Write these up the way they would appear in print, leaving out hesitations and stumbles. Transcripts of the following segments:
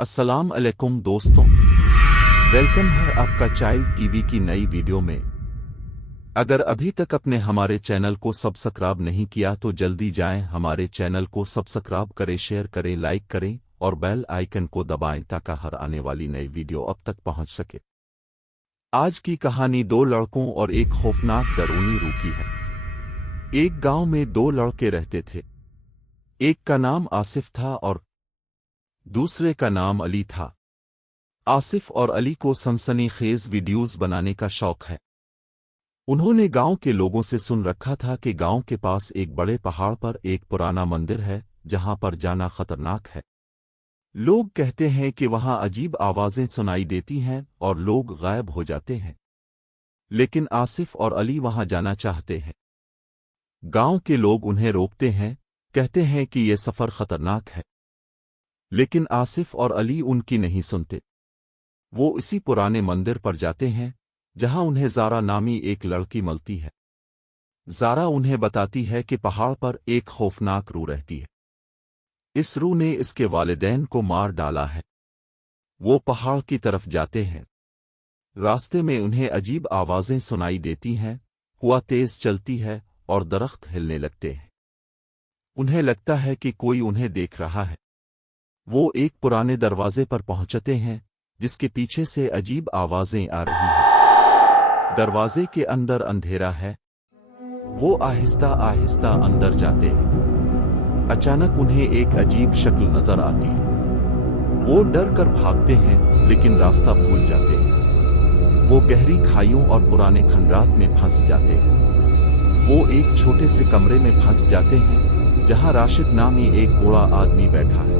अस्सलाम अलैकुम दोस्तों, वेलकम है आपका चाइल्ड टीवी की नई वीडियो में। अगर अभी तक आपने हमारे चैनल को सब्सक्राइब नहीं किया तो जल्दी जाएं, हमारे चैनल को सब्सक्राइब करें, शेयर करें, लाइक करें और बेल आइकन को दबाएं ताकि हर आने वाली नई वीडियो अब तक पहुंच सके। आज की कहानी दो लड़कों और एक खौफनाक डरावनी रूह की है। एक गांव में दो लड़के रहते थे। एक का नाम आसिफ था और दूसरे का नाम अली था। आसिफ और अली को सनसनीखेज वीडियोस बनाने का शौक है। उन्होंने गांव के लोगों से सुन रखा था कि गांव के पास एक बड़े पहाड़ पर एक पुराना मंदिर है जहां पर जाना खतरनाक है। लोग कहते हैं कि वहां अजीब आवाजें सुनाई देती हैं और लोग गायब हो जाते हैं। लेकिन आसिफ और अली वहां जाना चाहते हैं। गांव के लोग उन्हें रोकते हैं, कहते हैं कि यह सफर खतरनाक है। लेकिन आसिफ और अली उनकी नहीं सुनते। वो इसी पुराने मंदिर पर जाते हैं जहां उन्हें ज़ारा नामी एक लड़की मिलती है। ज़ारा उन्हें बताती है कि पहाड़ पर एक खौफनाक रूह रहती है। इस रूह ने इसके वालिदैन को मार डाला है। वो पहाड़ की तरफ जाते हैं। रास्ते में उन्हें अजीब आवाजें सुनाई देती हैं, हवा तेज चलती है और दरख्त हिलने लगते हैं। उन्हें लगता है कि कोई उन्हें देख रहा है। वो एक पुराने दरवाजे पर पहुंचते हैं जिसके पीछे से अजीब आवाजें आ रही हैं। दरवाजे के अंदर अंधेरा है। वो आहिस्ता आहिस्ता अंदर जाते हैं। अचानक उन्हें एक अजीब शक्ल नजर आती है। वो डर कर भागते हैं लेकिन रास्ता भूल जाते हैं। वो गहरी खाइयों और पुराने खंडरात में फंस जाते हैं। वो एक छोटे से कमरे में फंस जाते हैं जहां राशिद नामी एक बूढ़ा आदमी बैठा है।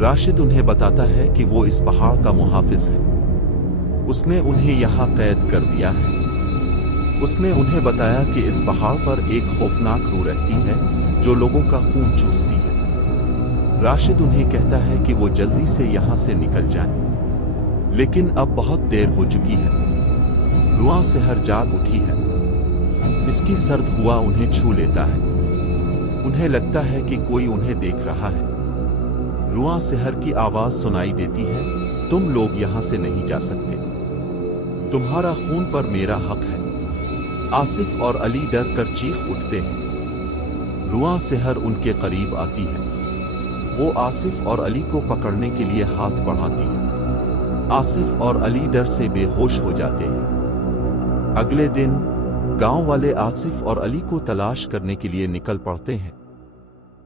राशिद उन्हें बताता है कि वो इस पहाड़ का मुहाफिज है। उसने उन्हें यहाँ कैद कर दिया है। उसने उन्हें बताया कि इस पहाड़ पर एक खौफनाक रूह रहती है जो लोगों का खून चूसती है। राशिद उन्हें कहता है कि वो जल्दी से यहाँ से निकल जाएं। लेकिन अब बहुत देर हो चुकी है। रुआ सहर जाग उठी है। इसकी सर्द हुआ उन्हें छू लेता है। उन्हें लगता है कि कोई उन्हें देख रहा है। रुआ सहर की आवाज सुनाई देती है, तुम लोग यहां से नहीं जा सकते। तुम्हारा खून पर मेरा हक है। आसिफ और अली डर कर चीख उठते हैं। रुआ सहर उनके करीब आती है। वो आसिफ और अली को पकड़ने के लिए हाथ बढ़ाती है। आसिफ और अली डर से बेहोश हो जाते हैं। अगले दिन गांव वाले आसिफ और अली को तलाश करने के लिए निकल पड़ते हैं।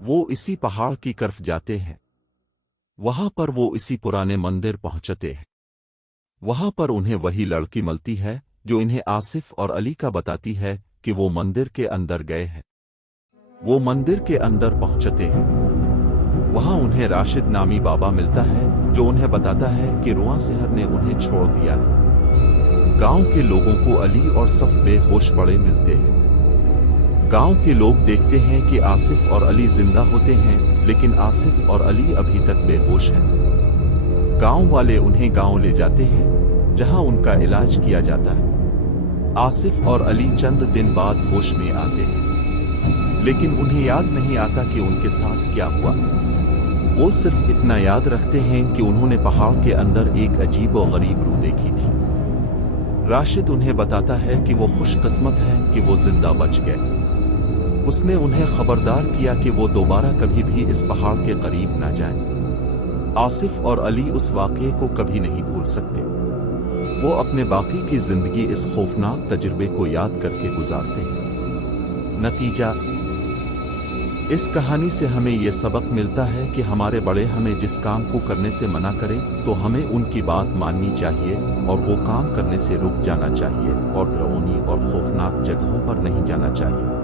वो इसी पहाड़ की तरफ जाते हैं। वहां पर वो इसी पुराने मंदिर पहुंचते हैं। वहां पर उन्हें वही लड़की मिलती है जो इन्हें आसिफ और अली का बताती है कि वो मंदिर के अंदर गए हैं। वो मंदिर के अंदर पहुंचते हैं। वहां उन्हें राशिद नामी बाबा मिलता है जो उन्हें बताता है कि रुआ सहर ने उन्हें छोड़ दिया है। गांव के लोगों को अली और सफ बेहोश पड़े मिलते हैं। गांव के लोग देखते हैं कि आसिफ और अली जिंदा होते हैं, लेकिन आसिफ और अली अभी तक बेहोश हैं। गांव वाले उन्हें गांव ले जाते हैं जहां उनका इलाज किया जाता है। आसिफ और अली चंद दिन बाद होश में आते हैं, लेकिन उन्हें याद नहीं आता कि उनके साथ क्या हुआ। वो सिर्फ इतना याद रखते हैं कि उन्होंने पहाड़ के अंदर एक अजीब और गरीब रूह देखी थी। राशिद उन्हें बताता है कि वो खुशकिस्मत हैं कि वो जिंदा बच गए। उसने उन्हें खबरदार किया कि वो दोबारा कभी भी इस पहाड़ के करीब ना जाएं। आसिफ और अली उस वाक़ये को कभी नहीं भूल सकते। वो अपने बाकी की जिंदगी इस खौफनाक तजुर्बे को याद करके गुजारते हैं। नतीजा, इस कहानी से हमें यह सबक मिलता है कि हमारे बड़े हमें जिस काम को करने से मना करें तो हमें उनकी बात माननी चाहिए और वो काम करने से रुक जाना चाहिए और डरावनी और खौफनाक जगहों पर नहीं जाना चाहिए।